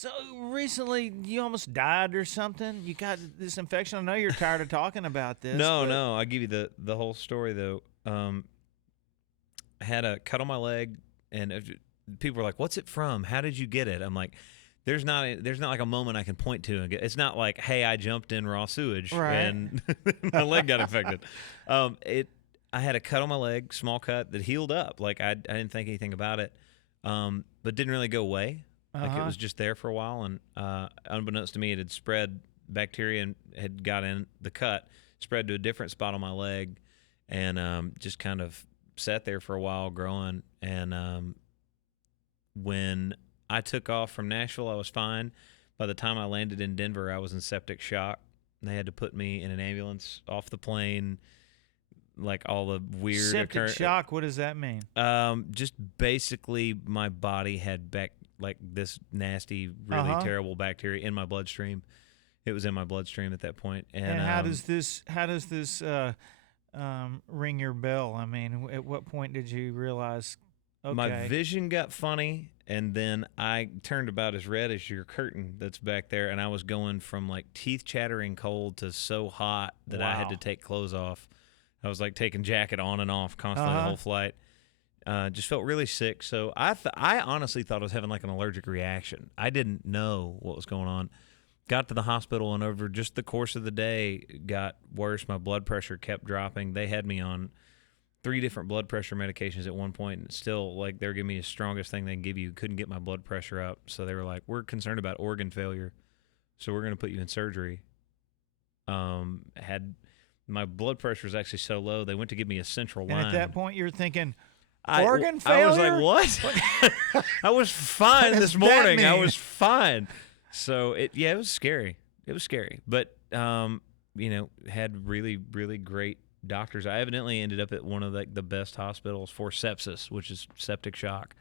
So recently, you almost died or something. You got this infection. I know you're tired of talking about this. No. I'll give you the whole story though. I had a cut on my leg, and people were like, "What's it from? How did you get it?" I'm like, "There's not like a moment I can point to and get. It's not like, hey, I jumped in raw sewage and my leg got infected." I had a cut on my leg, small cut that healed up. Like I didn't think anything about it, but didn't really go away. Like it was just there for a while, and unbeknownst to me, it had spread. Bacteria and had got in the cut, spread to a different spot on my leg, and just kind of sat there for a while growing. And when I took off from Nashville, I was fine. By the time I landed in Denver, I was in septic shock. They had to put me in an ambulance off the plane, like all the weird septic shock. What does that mean? Just basically my body had like this nasty, really terrible bacteria in my bloodstream. It was in my bloodstream at that point. And how does this ring your bell? I mean, at what point did you realize? Okay. My vision got funny, and then I turned about as red as your curtain that's back there, and I was going from like teeth chattering cold to so hot that I had to take clothes off. I was like taking jacket on and off constantly the whole flight. Just felt really sick. So I honestly thought I was having like an allergic reaction. I didn't know what was going on. Got to the hospital, and over just the course of the day, got worse. My blood pressure kept dropping. They had me on 3 different blood pressure medications at one point, and still, like, they were giving me the strongest thing they can give you. Couldn't get my blood pressure up. So they were like, we're concerned about organ failure, so we're going to put you in surgery. Had my blood pressure was actually so low, they went to give me a central line. And at that point, you're thinking, organ failure? I was like, what? I was fine this morning. I was fine. So it was scary. It was scary, but had really, really great doctors. I evidently ended up at one of the best hospitals for sepsis, which is septic shock,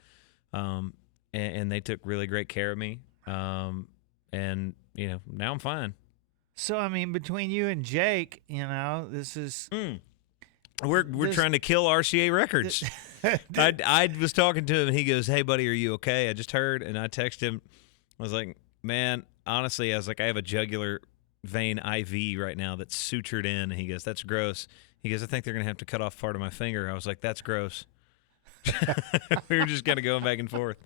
and they took really great care of me. And now I'm fine. So I mean, between you and Jake, this is we're trying to kill RCA Records. I was talking to him, and he goes, "Hey, buddy, are you okay? I just heard," and I texted him. I was like, man, honestly, I have a jugular vein IV right now that's sutured in. And he goes, that's gross. He goes, I think they're going to have to cut off part of my finger. I was like, that's gross. We were just kind of going back and forth.